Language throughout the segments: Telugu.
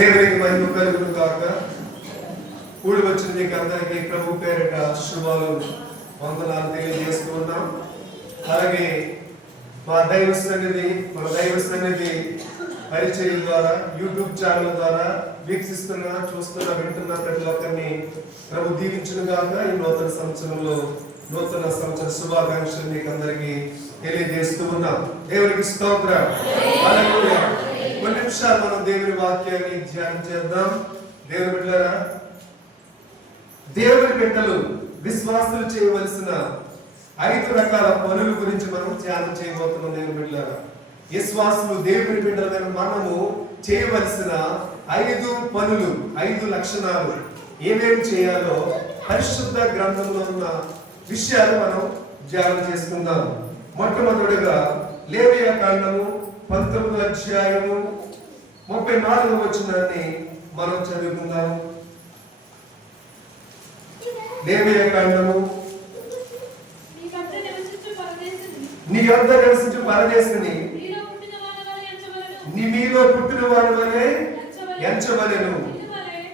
దేవునికి మహిమ కలుగును గాక. కూడి వచ్చిన మీకు అందరికీ ప్రభు పేరిట శుభాలు వందనాలు తెలియజేస్తూ ఉన్నాం. అలాగే మన దైవ సన్నిధి పరిచయం ద్వారా యూట్యూబ్ ఛానల్ ద్వారా వీక్షిస్తున్న వింటున్న ప్రతి ఒక్కరిని ప్రభు దీవించును గాక. ఈ నూతన సంవత్సర శుభాకాంక్షలు మీకు అందరికీ తెలియజేస్తూ ఉన్నాం. దేవునికి స్తోత్రం. హల్లెలూయా. కొన్ని నిమిషాలు మనం దేవుని వాక్యాన్ని ధ్యానం చేద్దాం. దేవుని బిడ్డలారా, దేవుని బిడ్డలు విశ్వాసులు చేయవలసిన 5 రకాల పనుల గురించి మనం ధ్యానం చేయబోతున్నాం. దేవుని బిడ్డలారా, విశ్వాసులు దేవుని బిడ్డలైన మనము చేయవలసిన 5 పనులు, 5 లక్షణాలు ఏమేమి చేయాలో పరిశుద్ధ గ్రంథంలో ఉన్న విషయాలు మనం ధ్యానం చేసుకుందాం. మొట్టమొదటిగా లేవియా కాండము 19వ అధ్యాయము 34వ వచనాన్ని మనం చదువుకుందాం. లేవియా కాండము నీ యొద్ద నివసించు పరదేశిని మీలో పుట్టిన వారి వలె ఎంచవలెను,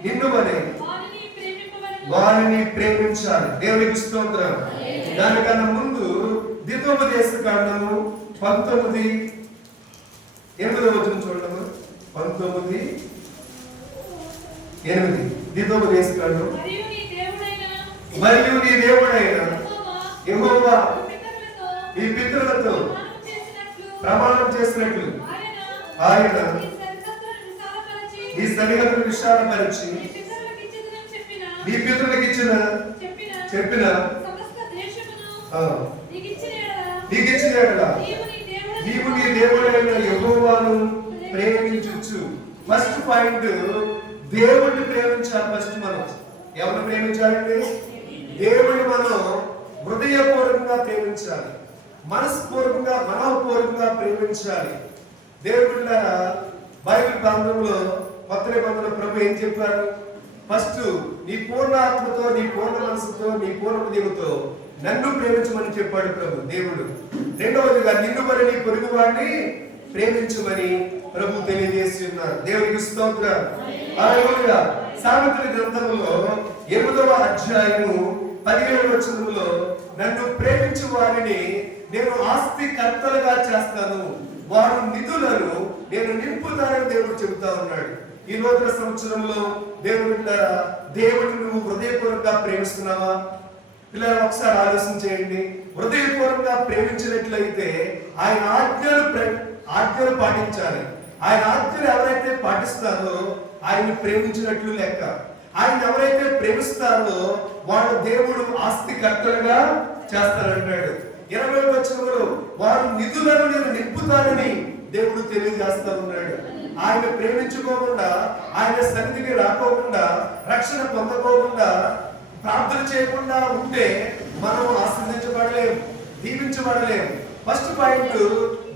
నిన్ను వలె వారిని ప్రేమించాలి. దేవునికి స్తోత్రం. దానికన్నా ముందు ద్వితోపదేశ కాండము 19:8 వచనం చూడము. 19:8 ద్వితోపదేశ కాండం. మరియు నీ దేవుడైన యెహోవా ఈ పితరులతో ప్రమాణం చేసినట్లు ఆయన ఈ సరిహద్దును విశాలపరిచి నీ పితరులకు చెప్పిన నీకు ఇచ్చిన నీవు నీ దేవుడైన యెహోవాను ప్రేమించు. ఫస్ట్ పాయింట్, దేవుడిని ప్రేమించాలి. ఫస్ట్ మనం ఎవరిని ప్రేమించాలండి? దేవుడిని మనం హృదయపూర్వకంగా ప్రేమించాలి, మనస్పూర్వకంగా మనోపూర్వకంగా ప్రేమించాలి. దేవుడిలా బైబిల్ గ్రంథంలో కొత్త నిబంధనలో ప్రభు ఏం చెప్పారు? ఫస్ట్ నీ పూర్ణ ఆత్మతో, నీ పూర్ణ మనసుతో, నీ పూర్ణ హృదయంతో నన్ను ప్రేమించమని చెప్పాడు ప్రభు దేవుడు. రెండవదిగా నిన్ను మరి నీ పొరుగు వాడిని ప్రేమించమని ప్రభు తెలియజేసి ఉన్నారు. దేవునికి స్తోత్రం. హల్లెలూయా. సామెతల గ్రంథంలో 8వ అధ్యాయము 17వ వచనంలో నన్ను ప్రేమించు వారిని నేను ఆస్తి కర్తలుగా చేస్తాను, వారు నిధులను నేను నింపుతానని దేవుడు చెబుతా ఉన్నాడు. ఈ నూతన సంవత్సరంలో దేవుడిని నువ్వు హృదయపూర్వకంగా ప్రేమిస్తున్నావా? పిల్లలు ఒకసారి ఆలోచన చేయండి. హృదయపూర్వకంగా ప్రేమించినట్లయితే ఆయన ఆజ్ఞలు పాటించాలి. ఆయన ఆజ్ఞలు ఎవరైతే పాటిస్తారో ఆయన్ని ప్రేమించినట్లు లెక్క. ఆయన ఎవరైతే ప్రేమిస్తారో వాళ్ళు దేవుడు ఆస్తి కర్తలుగా చేస్తారంటాడు. 20వ వచనంలో వారు నిధులను నేను నింపుతానని దేవుడు తెలియజేస్తా ఉన్నాడు. ఆయన ప్రేమించుకోకుండా, ఆయన సన్నిధికి రాకోకుండా, రక్షణ పొందకోకుండా, ప్రార్థన చేయకుండా ఉంటే మనం ఆశీర్వదించబడలేము, దీవించబడలేము. ఫస్ట్ పాయింట్,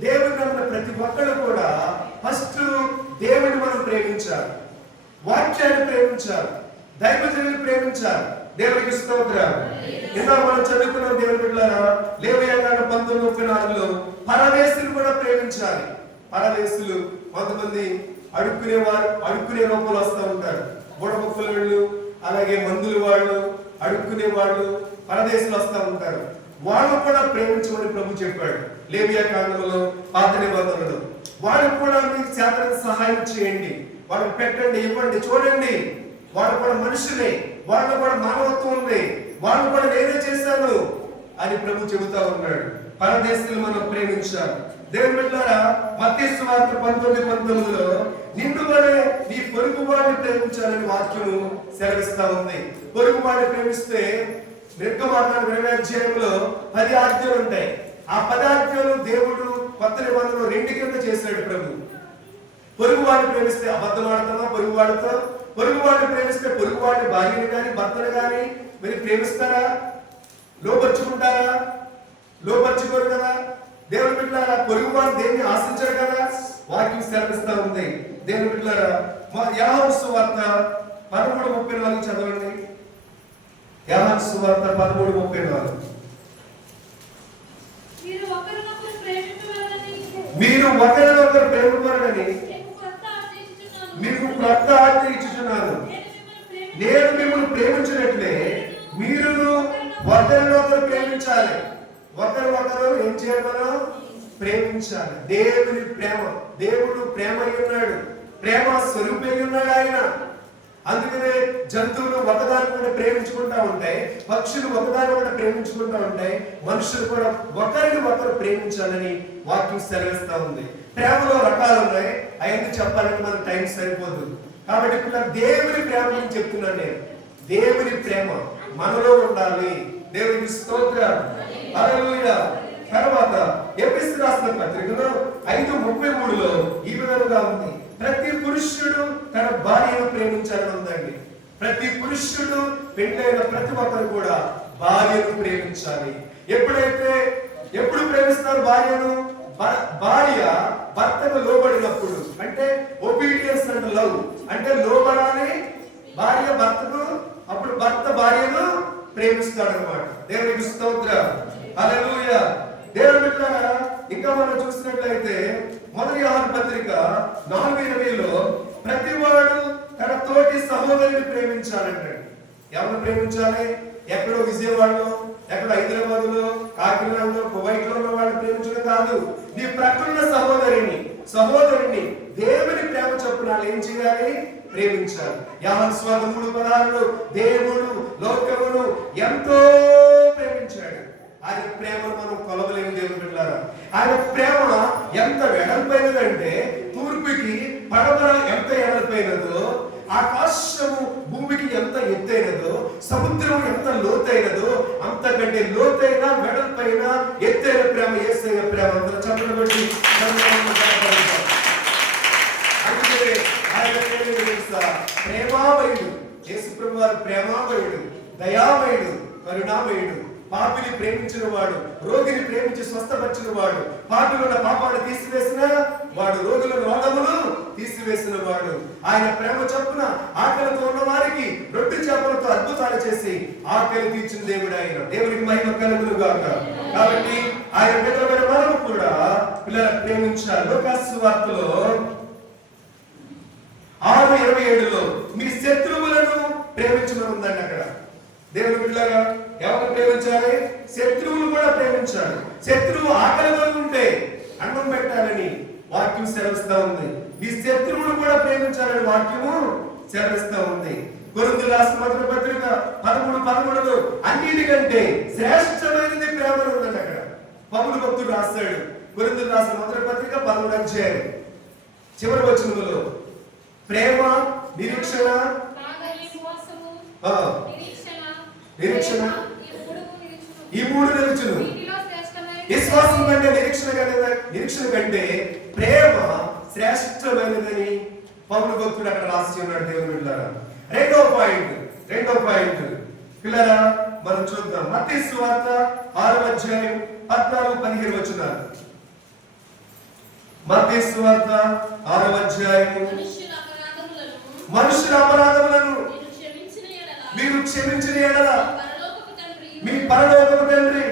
దేవుని నమ్మిన ప్రతి ఒక్కరు కూడా ఫస్ట్ దేవుని మనం ప్రేమించాలి, వాక్యాన్ని ప్రేమించాలి, దైవజనుని ప్రేమించాలి. దేవునికి స్తోత్రం. ఇందాక మనం చదువుకున్న దేవుని బిడ్డలారా, లేవియా కాండం 19:34లో పరదేశులు కూడా ప్రేమించాలి. పరదేశులు కొంతమంది అడుక్కునే రూపంలో వస్తూ ఉంటారు. బుడబుక్కుల వాళ్ళు, అలాగే మందుల వాళ్ళు, అడుక్కునే వాళ్ళు, పరదేశులు వస్తూ ఉంటారు. వాళ్ళు కూడా ప్రేమించమని ప్రభు చెప్పాడు లేవియా కాండంలో, పాత నిబంధనలో. వాళ్ళకు కూడా మీకు చేతనైన సహాయం చేయండి, వాళ్ళకి పెట్టండి, ఇవ్వండి, చూడండి. వాళ్ళు కూడా మనుషులే, వాళ్ళు కూడా మానవత్వం ఉంది, వాళ్ళు కూడా నేనే చేశాను అని ప్రభు చెబుతా ఉన్నాడు. పరదేశులు మనం ప్రేమించాలి. దేవుని బిడ్డలారా, మత్తయి సువార్త 19:19లో నిన్ను వలె నీ పొరుగు వాడిని ప్రేమించాలని వాక్యము సెలవిస్తా ఉంది. పొరుగు వాడిని ప్రేమిస్తే నిర్గమాకాండం 20వ అధ్యాయంలో 10 ఆజ్ఞలు ఉంటాయి. ఆ 10 ఆజ్ఞలు దేవుడు కొత్త నిబంధనలో 2 కింద చేశాడు ప్రభు. పొరుగు వాడిని ప్రేమిస్తే అబద్ధం ఆడతామా? పొరుగు వాడిని ప్రేమిస్తే పొరుగు వాడిని భార్యని కానీ భర్తను కానీ మీరు ప్రేమిస్తారా? లోపరుచుకుంటారా? లోపరుచుకోరు కదా. దేవుని బిడ్డలారా, పొరుగు వాడు దేన్ని ఆశించారు కదా, వాక్యం సెలవిస్తా ఉంది. దేవుని బిడ్డలారా, యోహాను సువార్త 13:34 చదవండి. యోహాను సువార్త 13:34. మీరు ఒకరినొకరు ప్రేమించవలెనని మీకు క్రొత్త ఆజ్ఞ ఇచ్చుచున్నాను, నేను మిమ్మల్ని ప్రేమించినట్లే మీరును ఒకరినొకరు ప్రేమించాలి. ఒకరు ఏం చేయాలి? మనం ప్రేమించాలి. దేవుని ప్రేమ, దేవుడు ప్రేమ అయి ఉన్నాడు, ప్రేమ స్వరూపై ఉన్నాడు ఆయన. అందుకనే జంతువులు ఒకదాని కూడా ప్రేమించుకుంటా ఉంటాయి, పక్షులు ఒకదాని కూడా ప్రేమించుకుంటా ఉంటాయి, మనుషులు కూడా ఒకరిని ఒకరు ప్రేమించాలని వాక్యం సెలవిస్తా ఉంది. ప్రేమలో రకాలు ఉన్నాయి, అవన్నీ చెప్పాలంటే మనకు టైం సరిపోదు. కాబట్టి ఇప్పుడు దేవుని ప్రేమ గురించి చెప్తున్నాను నేను. దేవుని ప్రేమ మనలో ఉండాలి. దేవునికి స్తోత్రం, హల్లెలూయా. తర్వాత ఎఫెసీ రాసిన పత్రికలో 5:33లో ఈ విధంగా ఉంది, ప్రతి పురుషుడు తన భార్యను ప్రేమించాలని ఉందండి. ప్రతి పురుషుడు పెళ్ళైన ప్రతి ఒక్కరు కూడా భార్యను ప్రేమించాలి. ఎప్పుడు ప్రేమిస్తారు భార్యను? భార్య భర్తకు లోబడినప్పుడు, అంటే ఒబీడియన్స్ అండ్ లవ్, అంటే లోబడాలి భార్య భర్తకు, అప్పుడు భర్త భార్యను ప్రేమిస్తాడు అన్నమాట. దేవునికి స్తోత్రం, హల్లెలూయా. దేవుని బిడ్డలారా, ఇంకా మనం చూసినట్లయితే 1 యోహాను పత్రిక 4:20లో ప్రతివాడు తన తోటి సహోదరుని ప్రేమించాలంటాడు. ఎవరు ప్రేమించాలి? ఎక్కడో విజయవాడలో, ఎక్కడో హైదరాబాద్లో, కాకినాడలో, కువైట్లో ఉన్న వాళ్ళని ప్రేమించడం కాదు. నీ ప్రక్కన సహోదరుని దేవుని ప్రేమ చొప్పున ఏం చేయాలి? ప్రేమించాలి. యోహాను సువార్త 3:16లో దేవుడు లోకమును ఎంతో ప్రేమించాడు. ఆయన ప్రేమను మనం కొలవలేని దేవుని బిడ్డలారా. ఆయన ప్రేమ ఎంత వెడల్పైనదంటే తూర్పుకి పడమర ఎంత ఎడల్పైనదో, ఆకాశము భూమికి ఎంత ఎత్తైనదో, సముద్రం ఎంత లోతైనదో, అంతకంటే లోతైన వెడల్పైన ఎత్తైన ప్రేమ యేసయ్య ప్రేమ. అందరూ చప్పట్లు కొట్టి అందుకే ఆయన ప్రేమామయుడు. యేసు ప్రభువు వారు ప్రేమామయుడు, దయామయుడు, కరుణామయుడు. పాపిని ప్రేమించిన వాడు, రోగిని ప్రేమించి స్వస్థపరిచిన వాడు, పాపిలో ఉన్న పాపాన్ని తీసివేసిన వాడు, రోగుల రోగములు తీసివేసిన వాడు. ఆయన ప్రేమ చొప్పున ఆకలితో ఉన్న వారికి రొట్టె చేపలతో అద్భుతాలు చేసి ఆకలి తీర్చిన దేవుడు ఆయన. దేవునికి మహిమ కలుగును గాక. కాబట్టి ఆయన బిడ్డలైన మనం కూడా పిల్లలను ప్రేమించాలి. లూకాసు సువార్తలో 6:27లో మీ శత్రువులను ప్రేమించమని ఉందండి అక్కడ. దేవుని బిడ్డలారా, ఎవరు ప్రేమించాలి? శత్రువులు కూడా ప్రేమించాలి. శత్రువు ఆకలితో ఉంటే అన్నం పెట్టాలని వాక్యం సెలవిస్తా ఉంది. ఈ శత్రువులు కూడా ప్రేమించాలని వాక్యము సెలవిస్తా ఉంది. కొరింథీయులకు రాసిన మొదటి పత్రిక 13:13లో అన్నిటికంటే శ్రేష్టమైనది ప్రేమ ఉందండి అక్కడ. పౌలు భక్తుడు రాస్తాడు, కొరింథీయులకు రాసిన మొదటి పత్రిక 13వ అధ్యాయం చివరి వచనంలో ప్రేమ, నిరీక్షణ, ఈ మూడు నిరీక్షణ. విశ్వాసం కంటే నిరీక్షణ కంటే ప్రేమ శ్రేష్టమైనదని పౌలు భక్తుడు అక్కడ రాసి ఉన్నాడు. దేవుని బిడ్డలారా, రెండో పాయింట్ పిల్లరా మనం చూద్దాం. మత్తయి సువార్త 6వ అధ్యాయం 14-15 వచనాలు. మత్తయి సువార్త 6వ అధ్యాయం, మనుషుల అపరాధములను మీరు క్షమించిన యెడల మీ పరలోకపు తండ్రి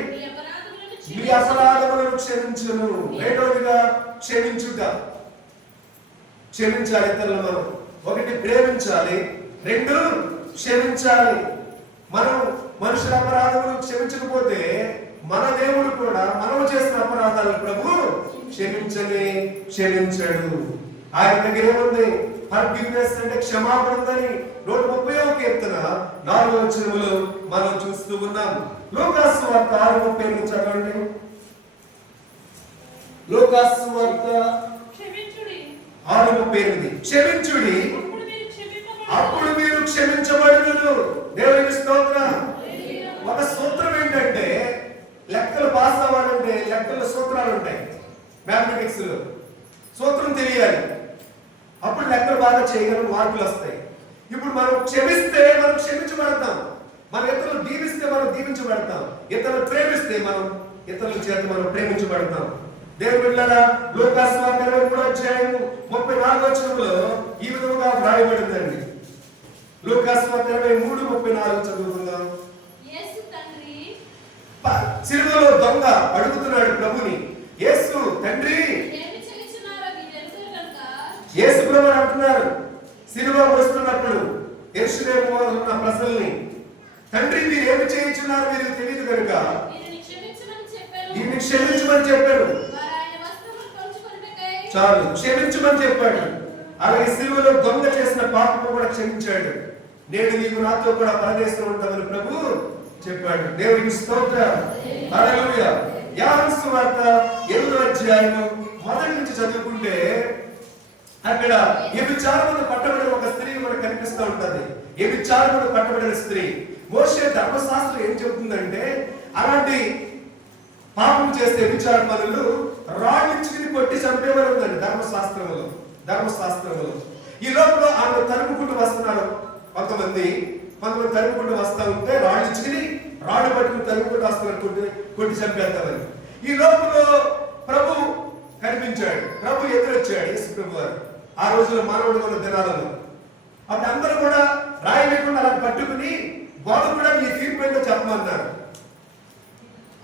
మీ అపరాధములను క్షమించును. రెండోదిగా క్షమించాలి ఇతరులను. మనం ఒకటి ప్రేమించాలి, రెండు క్షమించాలి. మనం మనుషుల అపరాధములు క్షమించకపోతే మన దేవుడు కూడా మనం చేసిన అపరాధాలను ప్రభు క్షమించడు. ఆయన దగ్గర ఏముంది? ఫర్గివ్నెస్ అంటే క్షమాపణ ఉందని 130వ కీర్తన 4వ వచనములో మనం చూస్తూ ఉన్నాం. లూకాసు వార్త 6:30 చదవండి. లూకాసు వార్త 6:38 క్షమించుడి అప్పుడు మీరు క్షమించబడుదురు. దేవునికి స్తోత్రం. ఒక సూత్రం ఏంటంటే, లెక్కలు పాస్ అవ్వాలంటే లెక్కల సూత్రాలు ఉంటాయి. మ్యాథమెటిక్స్ లో సూత్రం తెలియాలి, అప్పుడు లెక్కలు బాగా చేయగలం, మార్కులు వస్తాయి. ఇప్పుడు మనం క్షమిస్తే మనం క్షమించబడతాం, మన ఇతరులు దీవిస్తే మనం దీవించబడతాం, ఇతరులు ప్రేమిస్తే మనం ఇతరుల చేత మనం ప్రేమించబడతాం. దేవుని బిడ్డలారా, లూకాసు వార్త 23వ అధ్యాయం 34వ వచనంలో ఈ విధంగా వ్రాయబడిందండి. లూకాసు వార్త 23:34 చదువుకుందాం. సిలువలో దొంగ అడుగుతున్నాడు ప్రభుని, యేసు తండ్రి, యేసు ప్రభు అంటున్నారు, సిలువ మోస్తున్నప్పుడు యెరూషలేము ఉన్న ప్రజల్ని, తండ్రి మీరు ఏమి చేయించున్నారు మీరు తెలియదు కనుక ఈయన్ని క్షమించమని చెప్పారు. చాలు, క్షమించమని చెప్పాడు. అలాగే సిలువలో దొంగ చేసిన పాపము కూడా క్షమించాడు. నేడు నీవు నాతో కూడా పరదేశంలో ఉంటామని ప్రభు చెప్పాడు. దేవునికి స్తోత్రం. హల్లెలూయా. యోహాను సువార్త 8వ అధ్యాయం మొదటి నుంచి చదువుకుంటే అక్కడ వ్యభిచారమును పట్టబడిన ఒక స్త్రీ మనకు కనిపిస్తూ ఉంటది. వ్యభిచారమును పట్టబడిన స్త్రీ. మోషే ధర్మశాస్త్రం ఏం చెబుతుందంటే అలాంటి పాపం చేస్తే వ్యభిచార పనులు రాళ్ళించుకుని కొట్టి చంపేవారు ఉందండి ధర్మశాస్త్రంలో. ఈ లోపల ఆమె తరుముకుంటూ వస్తున్నారు. కొంతమంది తరుముకుంటూ వస్తూ ఉంటే రాళ్ళించుకుని రాళ్ళు పట్టుకుని తరుముకుంటూ వస్తున్నారు కొట్టి చంపేద్దామని. ఈ లోపల ప్రభు కనిపించాడు. ప్రభు ఎదురొచ్చాడు. యేసు ప్రభు వారు ఆ రోజుల్లో మానవుడు ఉన్న దినాలలో అప్పుడు అందరూ కూడా రాయి లేకుండా అలా పట్టుకుని గోడ కూడా నీ తీర్పు ఏంటో చెప్పమన్నారు.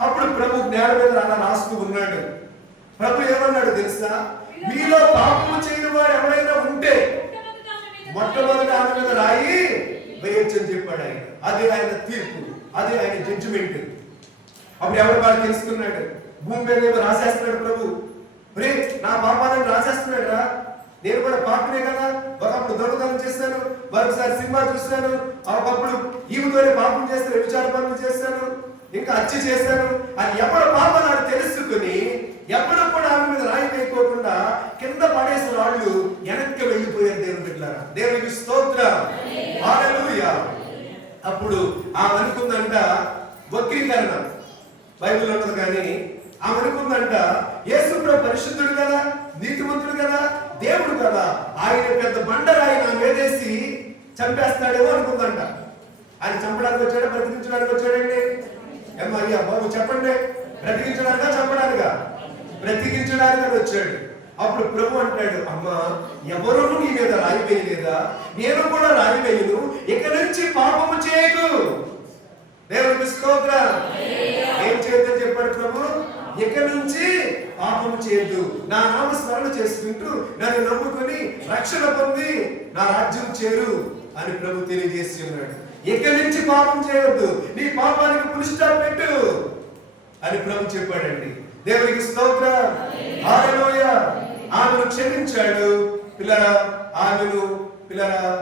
అప్పుడు ప్రభు నేల మీద అలా రాస్తూ ఉన్నాడు. ప్రభు ఏమన్నాడు తెలుసా? మీలో పాపము చేయని వాడు ఎవరైనా ఉంటే మొట్టమొదటి ఆమె మీద రాయి వేయొచ్చు అని చెప్పాడు ఆయన. అదే ఆయన తీర్పు, అదే ఆయన జడ్జిమెంట్. అప్పుడు ఎవరు వాళ్ళు తెలుసుకున్నాడు. భూమి మీద ఏమో రాసేస్తున్నాడు ప్రభు. రే నా పాపాలను రాసేస్తున్నాడు రా, నేను కూడా పాపనే కదా. ఒకప్పుడు దొంగతనం చేశాను, మరొకసారి సినిమా చూశాను, ఒకప్పుడు ఈమెతోనే పాపం చేస్తాను, వ్యభిచార పనులు చేశాను, ఇంకా హత్య చేశాను అని ఎవరి పాపం నాకు తెలుసుకుని ఎప్పుడు కూడా ఆమె మీద రాయి వేయకోకుండా కింద పడేసిన వాళ్ళు వెనక్కి వెళ్ళిపోయారు. దేవుని బిడ్డలారా, దేవునికి స్తోత్రం. హల్లెలూయా. అప్పుడు ఆమె అనుకుందంట వక్రీకరణ బైబిల్ ఉన్నది, కానీ ఆమె అనుకుందంట యేసు ప్రభు పరిశుద్ధుడు కదా, నీతిమంతుడు కదా, దేవుడు కదా, ఆయన పెద్ద బండరాయి నా మీదేసి చంపేస్తాడేమో అనుకుందంట. ఆయన చంపడానికి వచ్చాడా బ్రతికించడానికి వచ్చాడండి? ఏమో అయ్యా బాబు చెప్పండి, బ్రతికించడానికా చంపడానికా? బ్రతికించడానికి వచ్చాడు. అప్పుడు ప్రభు అంటాడు, అమ్మా ఎవరు నీ మీద రాయి వేయలేదా? నేను కూడా రాయి వేయను, ఇక నుంచి పాపము చేయకు. దేవునికి స్తోత్రం. ఏం చేయొద్దని చెప్పాడు ప్రభు? ఇక నుంచి పాపము చేయొద్దు, నా నామ స్మరణ చేసుకుంటూ నన్ను నమ్ముకుని రక్షణ పొంది నా రాజ్యం చేరు అని ప్రభు తెలియజేసి ఉన్నాడు. ఇక నుంచి పాపం చేయవద్దు, నీ పాపానికి ఫుల్ స్టాప్ పెట్టు అని ప్రభు చెప్పాడండి. దేవునికి స్తోత్రం. హల్లెలూయా. ఆమెను క్షమించాడు. ఆమెను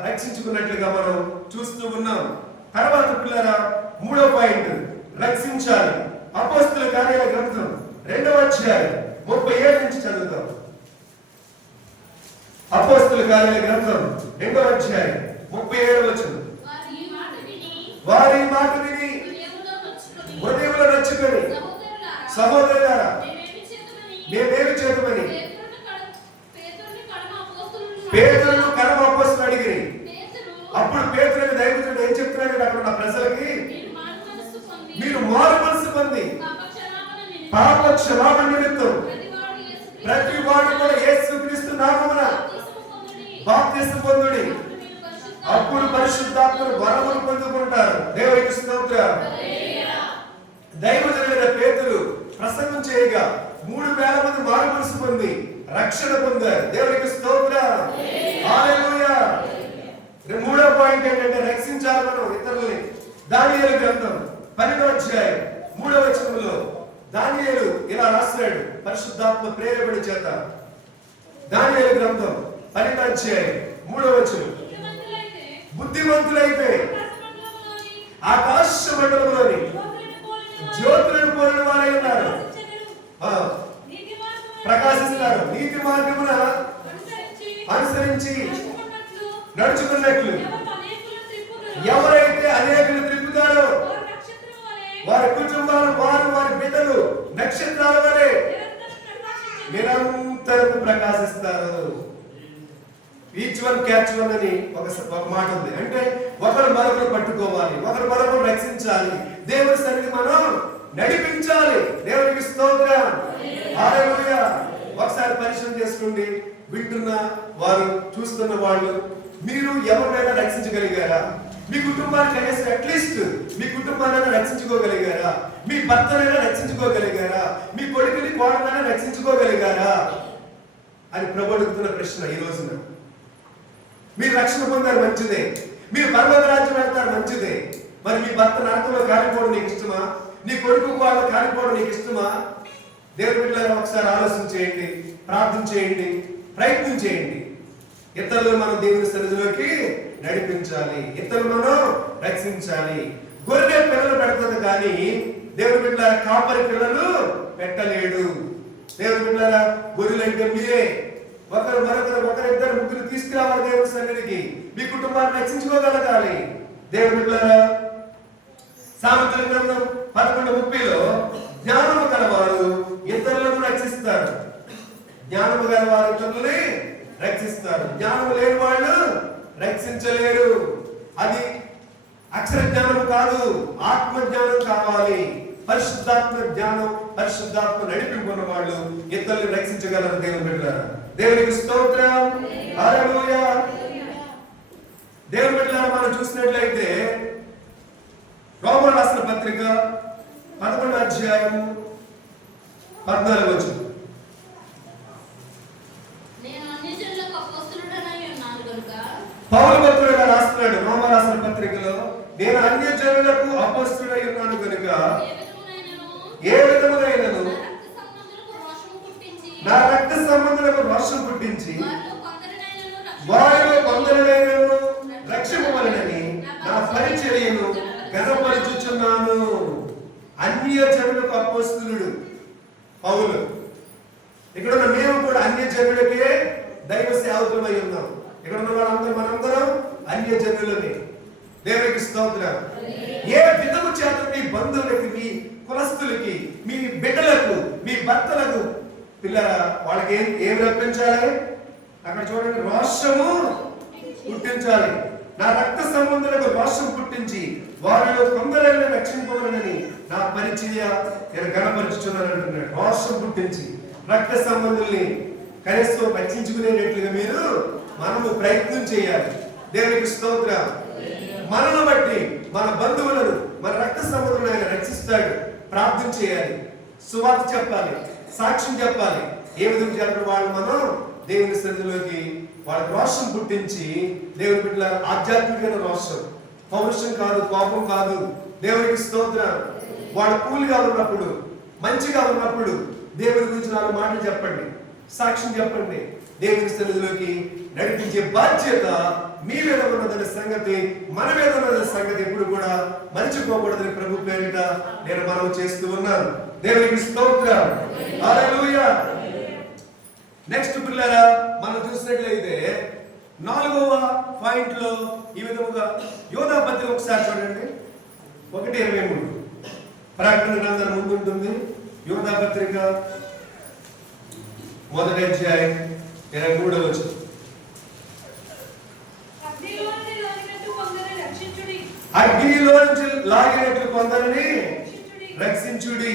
రక్షించుకున్నట్లుగా మనం చూస్తూ ఉన్నాం. తర్వాత మూడో పాయింట్, రక్షించాలి. అపోస్తలుల కార్యాల గ్రంథం 2వ అధ్యాయం 37 నుంచి చదువుతాం. అపోస్తలుల కార్యాల గ్రంథం 2వ అధ్యాయం 37వ వచనం. వారి మాట విని హృదయములో నొచ్చుకొని, సహోదరులారా మేమేమి చేతుమని పేతురును కడమ అపోస్తలులు అడిగిరి. అప్పుడు పేతురుని దైవజనుడు ఏం చెప్తున్నాడు అక్కడ ఉన్న ప్రజలకి? మీరు మారు మనసు పొంది పాప క్షమాపణ నిమిత్తం ప్రతి వాడు కూడా యేసుక్రీస్తు నామమున బాప్తిస్మం పొందుడి, అప్పుడు పరిశుద్ధాత్మను వరములు పొందుకుంటారు. దేవునికి స్తోత్రం. దైవజనుడైన పేతురు ప్రసంగం చేయగా 3000 మంది మారు మనసు పొంది రక్షణ పొందారు. దేవునికి స్తోత్రం. హల్లెలూయా. మూడో పాయింట్ ఏంటంటే రక్షించాలి మనం ఇతరులని. దానియేలు గ్రంథం 12వ అధ్యాయం 3వ వచనంలో దానియేలు ఇలా రాస్తాడు పరిశుద్ధాత్మ ప్రేరేపణ చేత. దానియేలు గ్రంథం 12వ అధ్యాయం 3వ వచనం. బుద్ధిమంతులైతే ఆకాశ మండలంలోని జ్యోతులను పోలిన వారై ఉన్నారు, ప్రకాశిస్తారు. నీతి మార్గమున అనుసరించి నడుచుకున్నట్లు ఎవరైతే అనేకులు త్రిప్పుతారో వారి కుటుంబాలు, వారి బిడ్డలు నక్షత్రాల వలె నిరంతరం ప్రకాశిస్తారు. ఈచ్ వన్ క్యాచ్ వన్ అని ఒక మాట ఉంది. అంటే ఒకరు మరొకరు పట్టుకోవాలి, ఒకరు మరొకరు రక్షించాలి, దేవుని సన్నిధి మనం నడిపించాలి. దేవునికి స్తోత్రం. హల్లెలూయా. ఒకసారి పరిశీలన చేసుకోండి. వింటున్న వారు, చూస్తున్న వాళ్ళు, మీరు ఎవరినైనా రక్షించగలిగారా? మీ కుటుంబాన్ని కనీసం అట్లీస్ట్ మీ కుటుంబాన్ని రక్షించుకోగలిగారా? మీ భర్తనైనా రక్షించుకోగలిగారా? మీ కొడుకుని కోడనైనా రక్షించుకోగలిగారా అని ప్రభు అడుగుతున్న ప్రశ్న ఈ రోజున. మీరు రక్షణ పొందారు మంచిదే, మీరు పరలోక రాజ్యం వెళ్తారు మంచిదే. మరి మీ భర్త నరకంలో కాలిపోవడం నీకు ఇష్టమా? నీ కొడుకు వాళ్ళు కాలిపోవడం నీకు ఇష్టమా? దేవుని బిడ్డలారా, ఒకసారి ఆలోచన చేయండి, ప్రార్థన చేయండి, ప్రయత్నం చేయండి. ఇతరులను మనం దేవుని సన్నిధిలోకి నడిపించాలి, ఇతరులను మనం రక్షించాలి. గొర్రె పిల్లలు పెడుతుంది కానీ దేవుని బిడ్డలారా కాపరి పిల్లలు పెట్టలేడు. దేవుని బిడ్డలారా, గొర్రెలు అంటే మీరే. ఒకరిద్దరు ముగ్గురు తీసుకురావాలి దేవుని సన్నిధికి. మీ కుటుంబాన్ని రక్షించుకోగలగాలి. దేవుని బిడ్డలారా, సామెతల గ్రంథం 11:30లో జ్ఞానము గలవారు ఇతరులను రక్షిస్తారు, జ్ఞానము గలవారు ఇతరులని రక్షిస్తారు, జ్ఞానము లేని వాళ్ళు రక్షించలేరు. అది అక్షర జ్ఞానం కాదు, ఆత్మ జ్ఞానం కావాలి. పరిశుద్ధాత్మ జ్ఞానం, పరిశుద్ధాత్మ నడిపింపున్న వాళ్ళు ఇతరులను రక్షించగలరు. దేవుని బిడ్డలారా, దేవునికి స్తోత్రం, హల్లెలూయా. దేవుని బిడ్డలారా, మనం చూసినట్లయితే రోమన్ రాసిన పత్రిక 11:14 పౌలు భక్తుడు రాస్తున్నాడు రోమన్ రాసిన పత్రికలో, నేను అన్యజనులకు అపోస్తలుడై ఉన్నాను కనుక ఏ విధమునైనను నా రక్త సంబంధులకు రోషం పుట్టించి వారిలో కొందరినైనను రక్షింపవలెనని నా పరిచర్యను ఘనపరచుచున్నాను. అన్యజనులకు అపోస్తలుడు పౌలు. ఇక్కడ ఉన్న మేము కూడా అన్యజనులకే దైవ సేవకులమై ఉన్నాం. ఇక్కడ ఉన్న వాళ్ళందరూ మనందరం అన్యజనులమే. దేవునికి స్తోత్రం. ఏ విధము చేత మీ బంధువులకి, మీ కులస్తులకి, మీ బిడ్డలకు, మీ భర్తలకు పిల్లల వాళ్ళకి ఏం రప్పించాలి? అక్కడ చూడండి, రోషము పుట్టించాలి. నా రక్త సంబంధులకు రోషం పుట్టించి వారిలో కొందరైనా రక్షింపవలనని నా పరిచర్య నేను ఘనపరుచుచున్నాను అంటున్నాడు. రోషం పుట్టించి రక్త సంబంధుల్ని కనీసం రక్షించుకునేటట్లుగా మనము ప్రయత్నం చేయాలి. దేవునికి స్తోత్రం. మనను బట్టి మన బంధువులను, మన రక్త సంబంధులను ఆయన రక్షిస్తాడు. ప్రార్థన చేయాలి, సువార్త చెప్పాలి, సాక్ష్యం చెప్పాలి. ఏ విధంగా చెప్పిన వాళ్ళు మనం దేవుని సన్నిధిలోకి వాళ్ళకి రోషం పుట్టించి, దేవుని బిడ్డల ఆధ్యాత్మికమైన రోషం, పౌరుషం కాదు, కోపం కాదు. దేవునికి స్తోత్రం. వాడు కూల్గా ఉన్నప్పుడు, మంచిగా ఉన్నప్పుడు దేవుని గురించి 4 మాటలు చెప్పండి, సాక్ష్యం చెప్పండి. దేవుని సన్నిధిలోకి నడిపించే బాధ్యత మీ మీద ఉన్నదనే సంగతి, మన మీద ఉన్నదనే సంగతి ఎప్పుడు కూడా మర్చిపోకూడదని ప్రభు పేరిట నేను మనం చేస్తూ ఉన్నాను. దేవునికి స్తోత్రం, హల్లెలూయా. నెక్స్ట్ పిల్లరా, మనం చూసినట్లయితే 4వ పాయింట్ లో ఈ విధముగా యోధా పత్రిక ఒకసారి చూడండి, 1:23 ప్రకటన గ్రంథం ముందు ఉంటుంది. యోధా పత్రిక 1వ అధ్యాయం 23వ వచనం. అగ్నిలో నుంచి లాగినట్లు కొందరిని రక్షించుడి.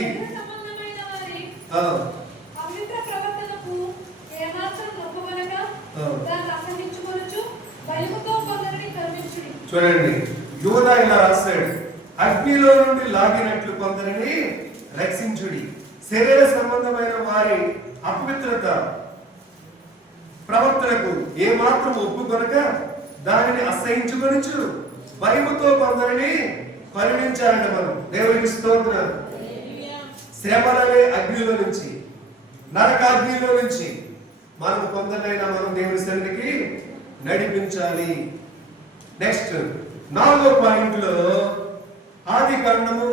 చూడండి, యోధా ఇలా రాస్తాడు, అగ్నిలో నుండి లాగినట్లు కొందరిని రక్షించుడి. శరీర సంబంధమైన వారి అపవిత్రత ప్రవర్తనకు ఏమాత్రం ఒప్పుకొనక దానిని అసహించుకొనుచు భయముతో కొందరిని కరుణించాలంట. మనం దేవునికి స్తోత్రం. శ్రమలనే అగ్నిలో నుంచి, నరకాగ్నిలో నుంచి మనం కొందరైనా మనం దేవుని సన్నిధికి నడిపించాలి. నెక్స్ట్ 4వ పాయింట్ లో ఆదికాండము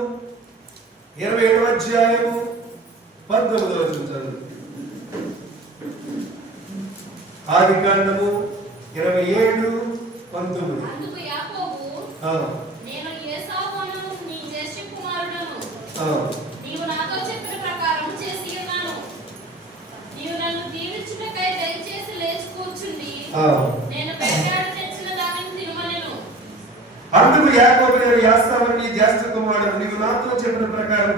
27వ అధ్యాయము 19వ వచనం చదువు. ఆదికాండము 27:19. నేను ఏసావును నీ జ్యేష్ఠ కుమారుడను, నీవు నాతో చెప్పిన ప్రకారం చేసి ఉన్నాను. నీవు నన్ను దీవించుటకై దయచేసి లేచి కూర్చుండి నేను వేటాడి తెచ్చిన దానిని తినమనెను. అందుకు యాకోబు, నేను ఏసావును నీ జ్యేష్ఠ కుమారుడను, నీవు నాతో చెప్పిన ప్రకారం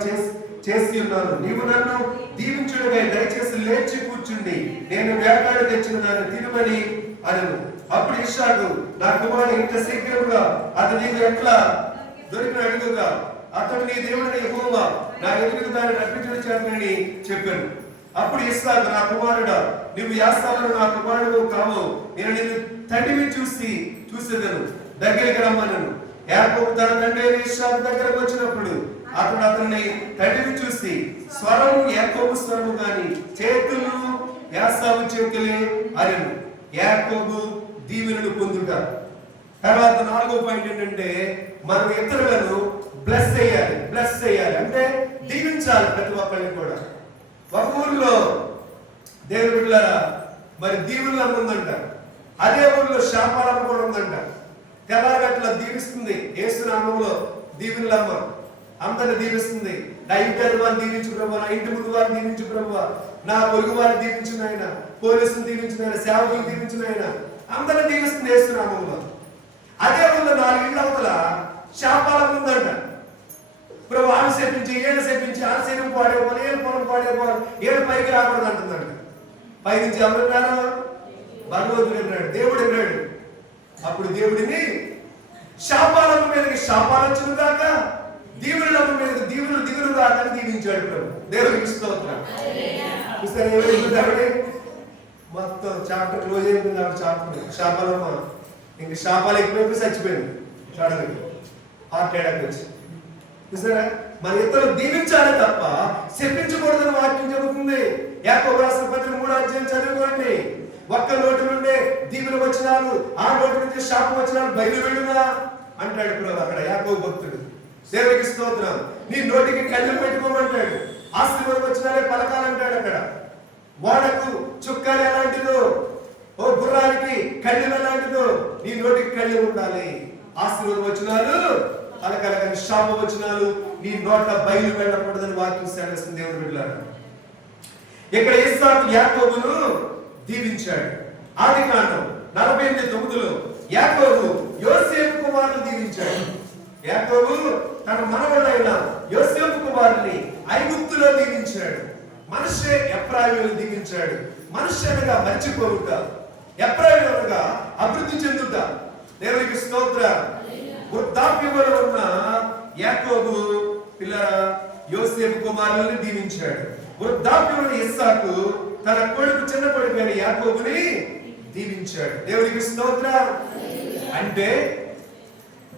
చేసి ఉన్నాను. నీవు నన్ను దీవించుటకై దయచేసి లేచి కూర్చుండి నేను వేటాడి తెచ్చిన దాన్ని తినమని అనను. అప్పుడు ఇస్సాకు, నా కుమారుడు ఇంత శీఘ్రంగా అతడు నీకు ఎట్లా దొరికిన అడుగుగా, అతడు నీ దేవుడైన యెహోవా నా ఎదురుకు దాన్ని రప్పించడం చేతనని చెప్పాను. అప్పుడు ఇస్సాకు, నా కుమారుడా, నువ్వు ఏసావును నా కుమారుడు కావు, నేను నిన్ను తండ్రిని చూసేదను, దగ్గరికి రమ్మనను. యాకోబు తన తండ్రి అయిన ఇస్సాకు దగ్గరకు వచ్చినప్పుడు అతడు అతన్ని తండ్రిని చూసి, స్వరము యాకోబు స్వరము గాని చేతులు యాసావు చేతులే అనెను. యాకోబు దీవెనలు పొందుట. తర్వాత 4వ పాయింట్ ఏంటంటే, మనం ఇతరులను బ్లెస్ చేయాలి అంటే దీవించాలి. ప్రతి ఒక్కరిని కూడా. ఒక ఊరిలో దేవుని బిడ్డలారా మరి దీవులమ్మ ఉందంట, అదే ఊరిలో శాపాలమ్మ కూడా ఉందంట. తెల్లారగట్ల దీవిస్తుంది యేసు నామములో. దీవులమ్మ అందరిని దీవిస్తుంది. నా ఇంటి వారిని దీవించు ప్రభువా, నా ఇంటి ముందు వారిని దీవించు ప్రభువా, నా పొరుగు వారిని దీవించిన ఆయన, పోలీసులు దీవించిన ఆయన, సేవకులు దీవించిన ఆయన, అందరిని దీవిస్తుంది యేసు నామములో. అదే ఊళ్ళో 4 ఇళ్ళ అవతల శాపాలమ్మ ఉందంట. ప్రభు ఆమె సేపించి ఏడు సేపించి ఆ శరీరం పాడైపోవాలి, ఏడు పొలం పాడైపోవాలి, ఏడు పైకి రాకూడదు అంటుందంట. పైనుంచి ఎవరున్నారో భగవంతుడు అన్నాడు, దేవుడు అన్నాడు. అప్పుడు దేవుడిని శాపాలమ్మ మీదకి శాపాలు వచ్చిన దాకా, దీవులమ్మ మీదకి దీవులు దిగులు దాకా దీవించాడు ప్రభు. దేవుడికి స్తోత్రం. చూస్తారు ఏమైంది? మొత్తం చాప్టర్ క్లోజ్ అయిపోయింది. ఆవిడ చాప్టర్ శాపాలమ్మ ఇంక శాపాలు ఎక్కువైపోయి చచ్చిపోయింది. సడన్గా హార్ట్ అటాక్ వచ్చి. చూసారా, మన ఇతరులు దీవించాలి తప్ప శపించకూడదని వాక్యం చెబుతుంది. యాకోబు రాసిన పత్రిక 3వ అధ్యాయం చదువుకోండి. ఒక్క నోటి నుండే దీవెన వచనాలు, ఆ నోటి నుంచి శాపం వచనాలు బయలు వెళ్ళునా అంటాడు ప్రభు అక్కడ యాకోబు భక్తుడు. దేవుడికి స్తోత్రం. నీ నోటికి కళ్ళు పెట్టుకోమంటాడు. ఆశీర్వాద వచనాలే పలకాలంటాడు అక్కడ. ఓడకు చుక్కాలు ఎలాంటిదో, ఓ గుర్రానికి కళ్ళు ఎలాంటిదో, నీ నోటికి కళ్ళు ఉండాలి. ఆశీర్వాద వచనాలు పలకాలని, శాప వచనాలు నీ నోట బయలు వెళ్ళకూడదని వాక్యం సెలవిస్తుంది. దేవుని బిడ్డలారా, ఇక్కడ ఇస్సాకు యాకోబును దీవించాడు. ఆదికాండం 48:9లో యాకోబు యోసేపు కుమారుని దీవించాడు. యాకోబు తన మనవడైన యోసేపు కుమారుని ఐగుప్తులో దీవించాడు. మనష్షే ఎఫ్రాయిమును దీవించాడు. మనష్షే అనగా మర్చిపోవుట, ఎఫ్రాయిము అనగా అభివృద్ధి చెందుట. దేవునికి స్తోత్రం. వృద్ధాప్యంలో ఉన్న యాకోబు పిల్లరా యోసేపు కుమారుని దీవించాడు. వృద్ధాప్యంలో ఇస్సాకు తన కొడుకు చిన్న కొడుకు అయిన యాకోబుని దీవించాడు. దేవునికి స్తోత్రం. అంటే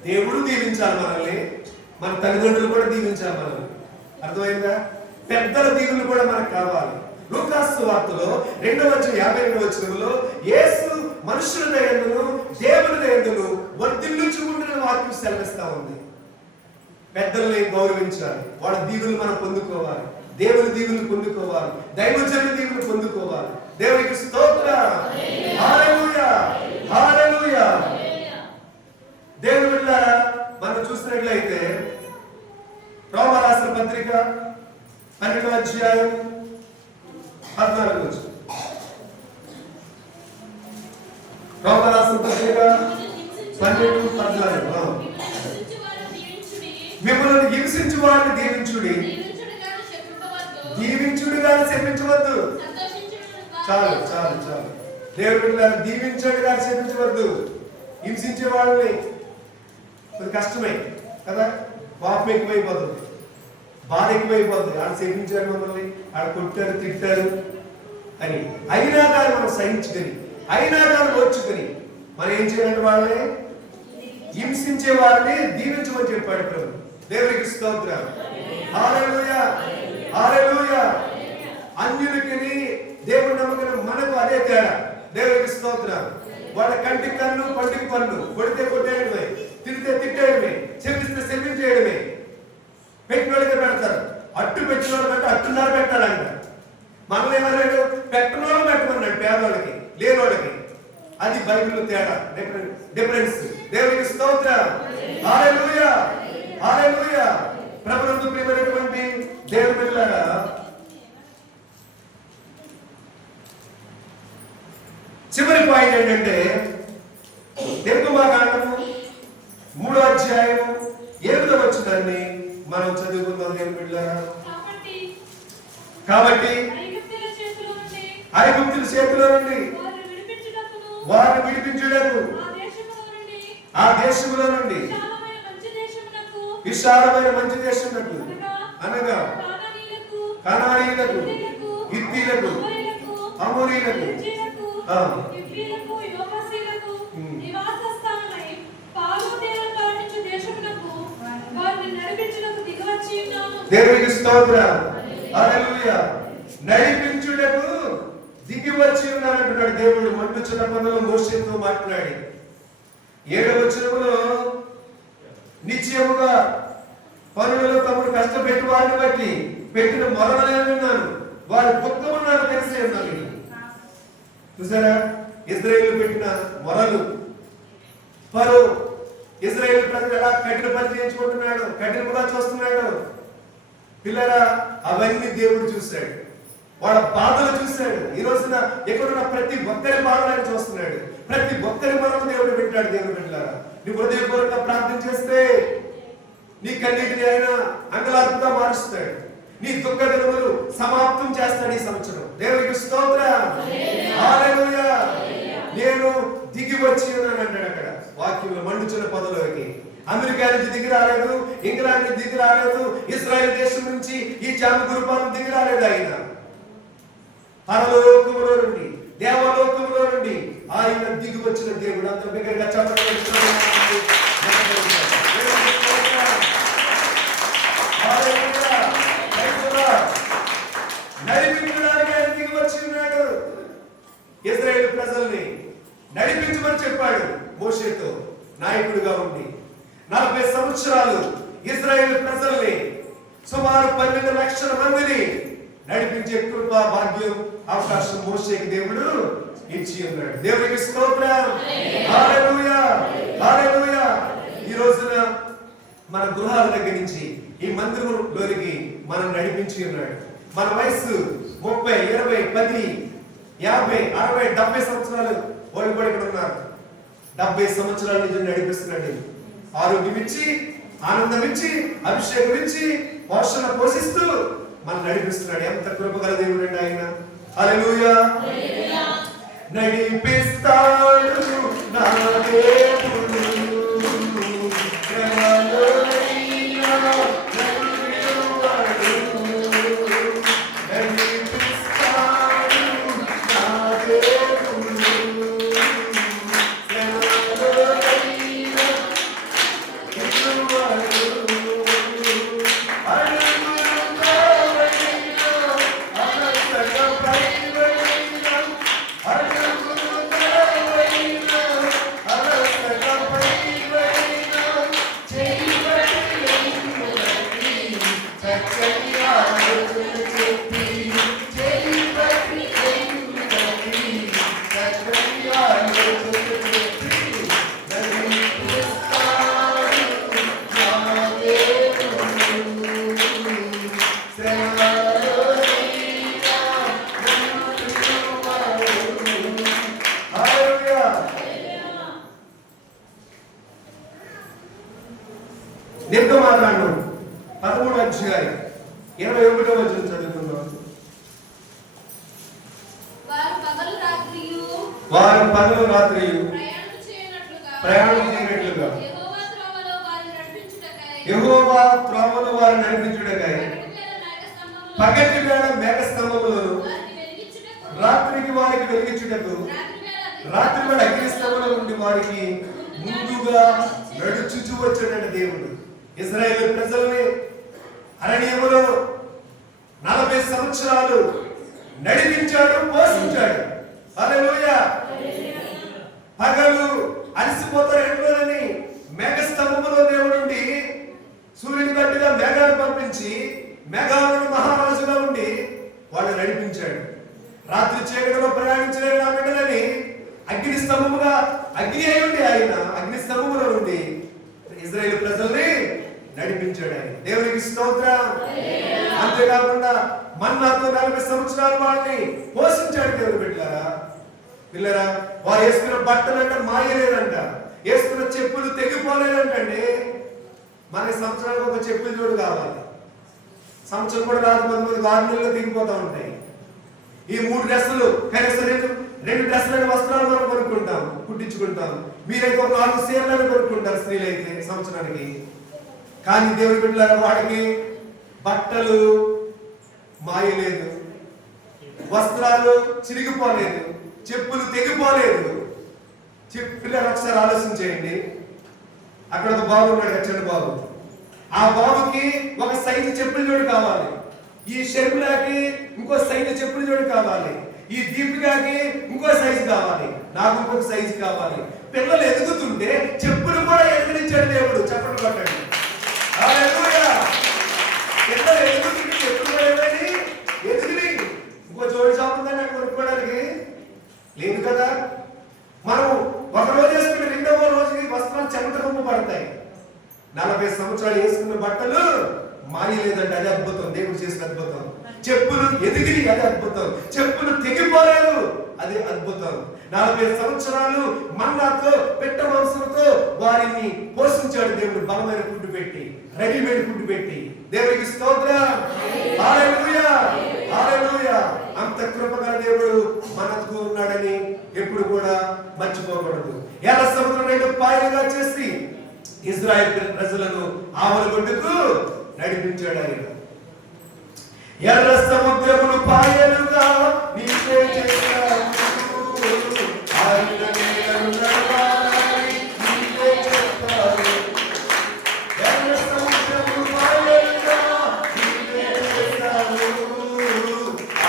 దేవుడు దీవించాలి మనల్ని, మన తల్లిదండ్రులు కూడా దీవించాలి మనల్ని. అర్థమైందా? పెద్దల దీవులు కూడా మనకు కావాలి. లూకాసు సువార్తలో 2వ అధ్యాయం 52వ వచనంలో యేసు మనుషుల దయందును దేవుని దయందును వర్ధిల్లుచు ఉండిన వాక్యం సెలవిస్తా ఉంది. పెద్దల్ని గౌరవించాలి, వాళ్ళ దీవులు మనం పొందుకోవాలి, దేవుని దీవులు పొందుకోవాలి, దైవజనుల దీవులు పొందుకోవాలి. దేవునికి స్తోత్రం. హల్లెలూయా, హల్లెలూయా. దేవుని బిడ్డలారా, మనం చూసినట్లయితే రోమా రాసిన పత్రిక 12వ అధ్యాయం 14వ వచనం. రోమా రాసిన పత్రిక 12:14. మిమ్మల్ని హింసించు వారిని దీవించుడి, దీవించుడు కానీ శపించవద్దు. చాలు చాలు చాలు. దేవుడి బిడ్డలారా, దీవించండి కానీ శపించవద్దు. హింసించే వాళ్ళని అది కష్టమే కదా, పాపం ఎక్కువైపోతుంది, బాధ ఎక్కువైపోతుంది. ఆడ శపించారు మమ్మల్ని, ఆడ కొట్టారు, తిట్టారు అని. అయినా కానీ మనం సహించుకొని, అయినా కానీ ఓర్చుకొని మనం ఏం చేయాలంటే వాళ్ళని హింసించే వారిని దీవించమని చెప్పాడు ప్రభు. దేవునికి స్తోత్రం. హల్లెలూయా, హల్లెలూయా. అన్యులకి దేవుడు నమ్మకం మనకు అదే తేడా. దేవునికి స్తోత్రం. వాళ్ళ కంటికి కన్ను, పంటికి పన్ను, కొడితే కొట్టేయడమే, తిడితే తిట్టేయడమే, చెల్లిస్తే చెల్లించేయడమే. పెట్టిన వాళ్ళకి పెడతారు. అట్టు పెట్టిన వాళ్ళు అంటే అట్టున్నర పెట్టాలంట. మనల్ని ఏమన్నాడు? పెట్టిన వాళ్ళు పెట్టమన్నాడు, పేదవాళ్ళకి, లేని వాళ్ళకి. అది బైబిల్లో తేడా, డిఫరెన్స్. దేవునికి స్తోత్రం. హల్లెలూయా, హల్లెలూయా. ప్రభువుకు ప్రియమైనటువంటి దేవుని బిడ్డలారా, చివరి పాయింట్ ఏంటంటే నిర్గమకాండము 3వ అధ్యాయం 7వ వచనాన్ని మనం చదువుకుందాం. దేవుని బిడ్డలారా, కాబట్టి ఐగుప్తుల చేతిలో నుండి వారిని విడిపించుటకు ఆ దేశంలో నుండి విశాలమైన మంచి దేశమునకు అనగా కనానీయులకు, హిత్తీలకు, అమోరీలకు, దేవునికి స్తోత్రం. హల్లెలూయా. నడిపించుటకు దిగి వచ్చి ఉన్నాడంటున్నాడు దేవుడు. మండుచున్న పనులు మోషేతో మాట్లాడి 7వ వచనములో నిశ్చయముగా పనులలో తమను కష్టపెట్టి వారిని బట్టి పెట్టిన మొరలనే ఉన్నాను, వారి దుఃఖమున్నాను తెలిసే ఉన్నాను. చూసారా, ఇజ్రాయేలు పెట్టిన మొరలు. ఫరో ఇజ్రాయేల్ ప్రజలు ఎలా కఠిన పని చేయించుకుంటున్నాడు, కఠినముగా చూస్తున్నాడు. పిల్లరా, అవన్నీ దేవుడు చూశాడు. వాళ్ళ బాధలు చూశాడు. ఈ రోజున ఎక్కడున్న ప్రతి ఒక్కరి బాధలను చూస్తున్నాడు. ప్రతి ఒక్కరి మనం దేవుడు పెట్టాడు. దేవుడు పెట్టారా, నీ హృదయపూర్వకంగా ప్రార్థన చేస్తే నీ కన్నిటిని ఆయన అంగలార్పుగా మారుస్తాడు. నీ దుఃఖ దినములు సమాప్తం చేస్తాడు ఈ సంవత్సరం. దేవునికి స్తోత్రం. హల్లెలూయా. నేను దిగి వచ్చి ఉన్నాను అంటాడు అక్కడ వాక్యంలో. మండుచున్న పదలోకి అమెరికా నుంచి దిగి రాలేదు, ఇంగ్లాండ్ నుంచి దిగి రాలేదు, ఇజ్రాయెల్ దేశం నుంచి ఈ జామ గురుపాలను దిగి రాలేదు. ఆయన పరలోకములో నుండి, దేవలోకములో నుండి ఆయన దిగి వచ్చిన దేవుడు. అంత బిగ్గరగా చెప్పండి. నడిపించడానికి ఆయన దిగి వచ్చి ఉన్నాడు. ఇజ్రాయేల్ ప్రజల్ని నడిపించమని చెప్పాడు మోషేతో. నాయకుడిగా ఉండి 40 సంవత్సరాలు ఇజ్రాయేల్ ప్రజల్ని సుమారు 12 లక్షల మందిని నడిపించే కృప, భాగ్యం, అవకాశం మోషేకి దేవుడు ఇచ్చి ఉన్నాడు. దేవునికి స్తోత్రం. హల్లెలూయా. హల్లెలూయా. ఈ రోజున మన గృహాల దగ్గర నుంచి ఈ మందిరంలోనికి మనం నడిపించి ఉన్నాడు. మన వయసు 30, 20, 10, 50, 60, 70 సంవత్సరాలు వాళ్ళు కూడా ఇక్కడ ఉన్నారు. 70 సంవత్సరాల నుంచి నడిపిస్తున్నాడు. ఆరోగ్యం ఇచ్చి, ఆనందం ఇచ్చి, అభిషేకం ఇచ్చి, పోషణ పోషిస్తూ మనం నడిపిస్తున్నాడు. ఎంత కృపగల దేవుడు అండి ఆయన. హల్లెలూయా. నడిపిస్తాడు నా దేవుడు. నిర్గమాకాండం 13వ అధ్యాయం 21వ వచనం చదువుకుందాం. వారు పగలు రాత్రియు ప్రయాణం చేయనట్లుగా యెహోవా త్రోవలో వారిని నడిపించుటకై పగటి వేళ మేఘస్తంభములను రాత్రికి వారికి వెలిగించుటకు రాత్రి వేళ అగ్నిస్తంభంలో ఉండి వారికి ముందుగా నడుచుచూ వచ్చాడు దేవుడు. ఇజ్రాయేల్ ప్రజల్ని అరణ్యములో 40 సంవత్సరాలు నడిపించాడు, పోషించాడు. హల్లెలూయా. పగలు అలసిపోతారు ఎండలోని మేఘస్తంభములో దేవుడుండి సూర్యుని గట్టిగా మేఘాలు పంపించి మేఘాలను మహారాజుగా ఉండి వాళ్ళు నడిపించాడు. రాత్రి చీకటిలో ప్రయాణించలేని నా బిడ్డలని అగ్ని స్తంభముగా అగ్ని అయి ఉండి ఆయన అగ్ని స్తంభములో ఉండి ఇజ్రాయేల్ ప్రజల్ని నడిపించాడు ఆయన. దేవునికి స్తోత్రం. అంతేకాకుండా మన్నాతో 40 సంవత్సరాలు వాళ్ళని పోషించాడు దేవుడు. పిల్లరా, వారు వేసుకున్న బట్టలు అంటే మాయలేదంట, వేసుకున్న చెప్పులు తెగిపోలేదంటండి. మనకి సంవత్సరానికి ఒక చెప్పులు జోడు కావాలి. సంవత్సరం కూడా రాదు, కొంతమంది 6 నెలల్లో తెగిపోతా ఉంటాయి. ఈ 3 డ్రెస్సులు కనీసం 2 డ్రెస్సులైన వస్త్రాలు మనం కొనుక్కుంటాం, కుట్టించుకుంటాం. మీరైతే ఒక 4 చీరలను కొనుక్కుంటారు స్త్రీలైతే సంవత్సరానికి. కానీ దేవుడి బిడ్డలారా, వాడికి బట్టలు మాయలేదు, వస్త్రాలు చిరిగిపోలేదు, చెప్పులు తెగిపోలేదు. పిల్లలు ఒకసారి ఆలోచన చేయండి. అక్కడ ఒక బాబు ఉన్నాడు, చిన్న బాబు. ఆ బాబుకి ఒక సైజు చెప్పుల జోడు కావాలి, ఈ షర్మిలాకి ఇంకో సైజు చెప్పుల జోడు కావాలి, ఈ దీపికాకి ఇంకో సైజు కావాలి, నాకు ఇంకొక సైజు కావాలి. పిల్లలు ఎదుగుతుంటే చెప్పులు కూడా ఎదుగునిచ్చాడు దేవుడు. చెప్పండి కొట్టండి. హల్లెలూయా. పిల్లలు ఎదుగుతుంటే చెప్పులు కూడా ఏమైనా ఎదుగుని ఇంకో జోడి చాపుందని నాకు కొనుక్కోవడానికి లేదు కదా. మనం ఒక రోజు వేసుకుని రెండవ రోజుకి వస్త్రాలు చెమట రొమ్ము పడతాయి. 40 సంవత్సరాలు వేసుకున్న బట్టలు మాయలేదంటే అది అద్భుతం, దేవుడు చేసిన అద్భుతం. చెప్పులు ఎదిగి అది అద్భుతం. చెప్పులు తెగిపోలేదు, అది అద్భుతం. 40 సంవత్సరాలు మన్నాతో పెట్ట మాంసంతో వారిని పోషించాడు దేవుడు. బలమైన ఫుడ్ పెట్టి, రెడీమేడ్ ఫుడ్ పెట్టి. దేవుడికి స్తోత్రం. హల్లెలూయా, హల్లెలూయా. అంత కృపగల దేవుడు మనకు ఉన్నాడని ఎప్పుడు కూడా మర్చిపోకూడదు. ఎర్ర సముద్రం 2 పాయలుగా చేసి ఇశ్రాయేల్ ప్రజలను ఆవలగొడ్డుకు నడిపించాడు ఆయన. ఎర్ర సముద్రమును పాయలుగా నీవే చేశావు, ఆయన నేలను నడవాలని నీవే చెప్పావు. ఎర్ర సముద్రమును పాయలుగా నీవే చేశావు,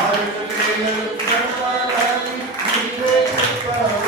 ఆయన నేలను నడవాలని నీవే చెప్పావు.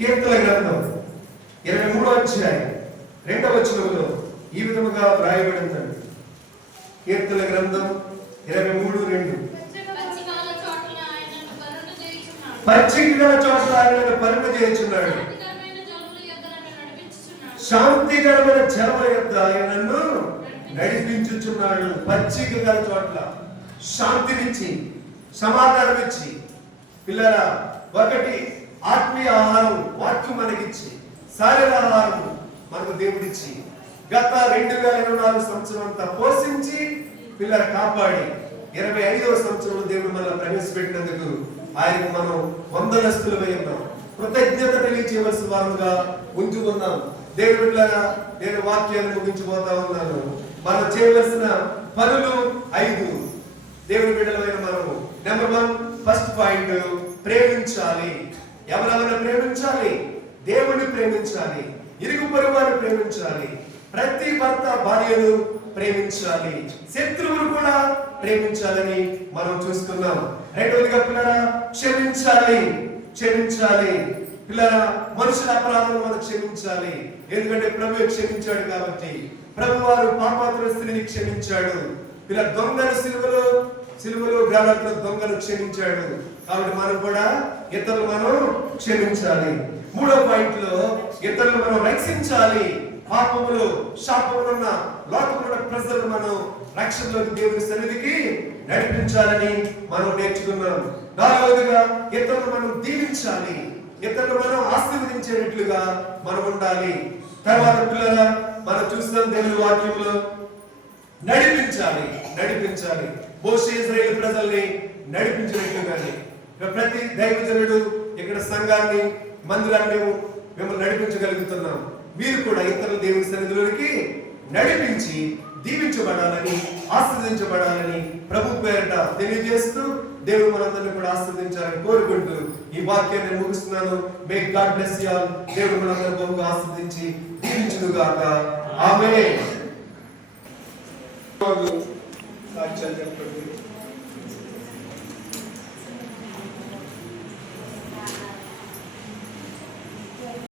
కీర్తన గ్రంథం 23వ అధ్యాయం 2వ వచనంలో ఈ విధముగా వ్రాయబడిందండి. కీర్తన గ్రంథం 23:2. పచ్చిక గల చోట్ల ఆయనను పరుగు చేయుచున్నాడు, శాంతికరమైన జలముల యొద్ద ఆయనను నడిపించుచున్నాడు. పచ్చిక గల చోట్ల శాంతినిచ్చి సమాధానమిచ్చి, పిల్లరా, ఒకటి ఆత్మీయ ఆహారం వాక్యం మనకిచ్చి, శారీర ఆహారం మనకు దేవుడిచ్చి, గత 2024 సంవత్సరం అంతా పోషించి పిల్లల కాపాడి 25వ సంవత్సరంలో దేవుడు మనల్ని ప్రవేశపెట్టినందుకు ఆయనకు మనం వందనస్తులమై ఉన్నాం. కృతజ్ఞత తెలియచేయవలసిన వారుగా ఉంచుకున్నాం. దేవుడి పిల్లరా, నేను వాక్యాన్ని ముగించిపోతా ఉన్నాను. మనం చేయవలసిన పనులు 5. దేవుడి బిడ్డలమైన మనము నెంబర్ 1 ఫస్ట్ పాయింట్, ప్రేమించాలి. ఎవరెవరిని ప్రేమించాలి? దేవుణ్ణి ప్రేమించాలి, ఇరుగు పొరుగు వారిని ప్రేమించాలి, ప్రతి భర్త భార్యను ప్రేమించాలి, శత్రువులు కూడా ప్రేమించాలని మనం చూస్తున్నాం. రెండవదిగా పిల్లరా, క్షమించాలి. క్షమించాలి పిల్లరా, మనుషుల అపరాధం మనం క్షమించాలి. ఎందుకంటే ప్రభు క్షమించాడు కాబట్టి. ప్రభు వారు పాపాత్ముల స్త్రీని క్షమించాడు. పిల్ల దొంగను సిలువలో గ్రామాల్లో దొంగను క్షమించాడు. కాబట్టి మనం కూడా ఇతరులు మనం క్షమించాలి. 3వ పాయింట్ లో ఇతరులు మనం రక్షించాలి. పాపములు శాపములు ఉన్న లోకముల ప్రజలను మనం రక్షణలోకి దేవుని సన్నిధికి నడిపించాలని మనం నేర్చుకున్నాం. 4వదిగా ఇతరులు మనం దీవించాలి, ఇతరులు మనం ఆశీర్వదించేటట్లుగా మనం ఉండాలి. తర్వాత పిల్లల మనం చూస్తాం దేవుని వాక్యంలో నడిపించాలి. మోషే ఇశ్రాయేలు ప్రజల్ని నడిపించినట్లుగానే ప్రతి దైవజనుడు ఇక్కడ సంఘాన్ని, మందిరాన్ని మిమ్మల్ని నడిపించగలుగుతున్నాం. మీరు కూడా ఇతరుల దేవుని సన్నిధిలోకి నడిపించి దీవించబడాలని, ఆశీర్వదించబడాలని ప్రభు పేరిట తెలియజేస్తూ దేవుడు మనందరినీ కూడా ఆశీర్వదించాలని కోరుకుంటూ ఈ వాక్యాన్ని నేను ముగిస్తున్నాను. May God bless you all. దేవుడు మనందరిని బహుగా ఆశీర్వదించి దీవించును గాక. ఆమేన్. సాక్ష్యాలు చెప్పండి.